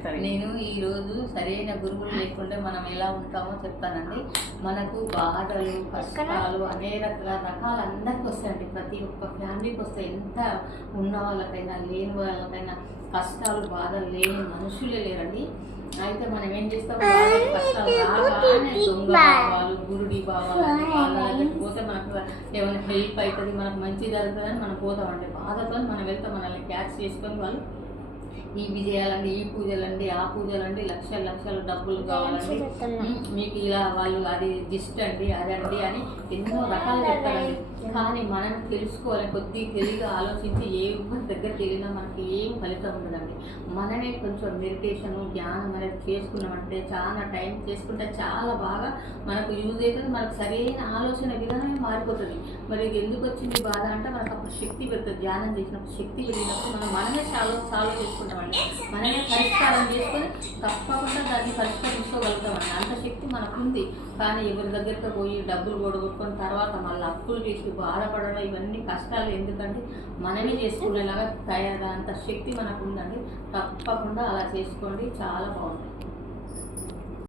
చెప్తారు. నేను ఈరోజు సరైన గురువులు లేకుండా మనం ఎలా ఉంటామో చెప్తానండి. మనకు బాధలు కష్టాలు అనేక రకాల అందరికి వస్తాయండి. ప్రతి ఒక్క ఫ్యామిలీకి వస్తాయి. ఎంత ఉన్న వాళ్ళకైనా లేని వాళ్ళకైనా కష్టాలు బాధలు లేని మనుషులే లేరండి. అయితే మనం ఏం చేస్తాం, కష్టాలు రాగానే దొంగ భావాలు గురుడి భావాలు వాళ్ళ దగ్గరికి పోతే మనకు ఏమైనా హెల్ప్ అవుతుంది, మనకు మంచి జరుగుతుందని మనం పోతామండి. బాధతో మనం వెళ్తాం, మనల్ని క్యాచ్ చేసుకొని వాళ్ళు ఇవి చేయాలండి, ఈ పూజలండి, ఆ పూజలండి, లక్షల లక్షలు డబ్బులు కావాలండి, మీకు ఇలా వాళ్ళు అది జిస్ట్ అండి అదండి అని ఎన్నో రకాలు చెప్తారండి. కానీ మనం తెలుసుకోవాలి, కొద్ది తెలివిగా ఆలోచించి ఏ ఎవరి దగ్గరికి వెళ్ళినా మనకి ఏం ఫలితం ఉండదండి. మనమే కొంచెం మెడిటేషన్ ధ్యానం అనేది చేసుకున్నామంటే, చాలా టైం చేసుకుంటే చాలా బాగా మనకు యూజ్ అవుతుంది. మనకు సరైన ఆలోచన విధానమే మారిపోతుంది. మరి ఎందుకు వచ్చింది బాధ అంటే మనకు అప్పుడు శక్తి పెడుతుంది. ధ్యానం చేసినప్పుడు శక్తి పెరిగినప్పుడు మనమే సాల్వ్ చేసుకుంటామండి. మనమే పరిష్కారం చేసుకొని తప్పకుండా దాన్ని పరిష్కరించుకోగలుగుతామండి. అంత శక్తి మనకుంది. కానీ ఎవరి దగ్గరికి పోయి డబ్బులు కూడగొట్టుకొని తర్వాత మళ్ళీ అప్పులు చేసి బాధపడడం ఇవన్నీ కష్టాలు ఎందుకంటే మనమే చేసుకునేలాగా తయారు అంత శక్తి మనకు ఉందండి. తప్పకుండా అలా చేసుకోండి, చాలా బాగుంటుంది.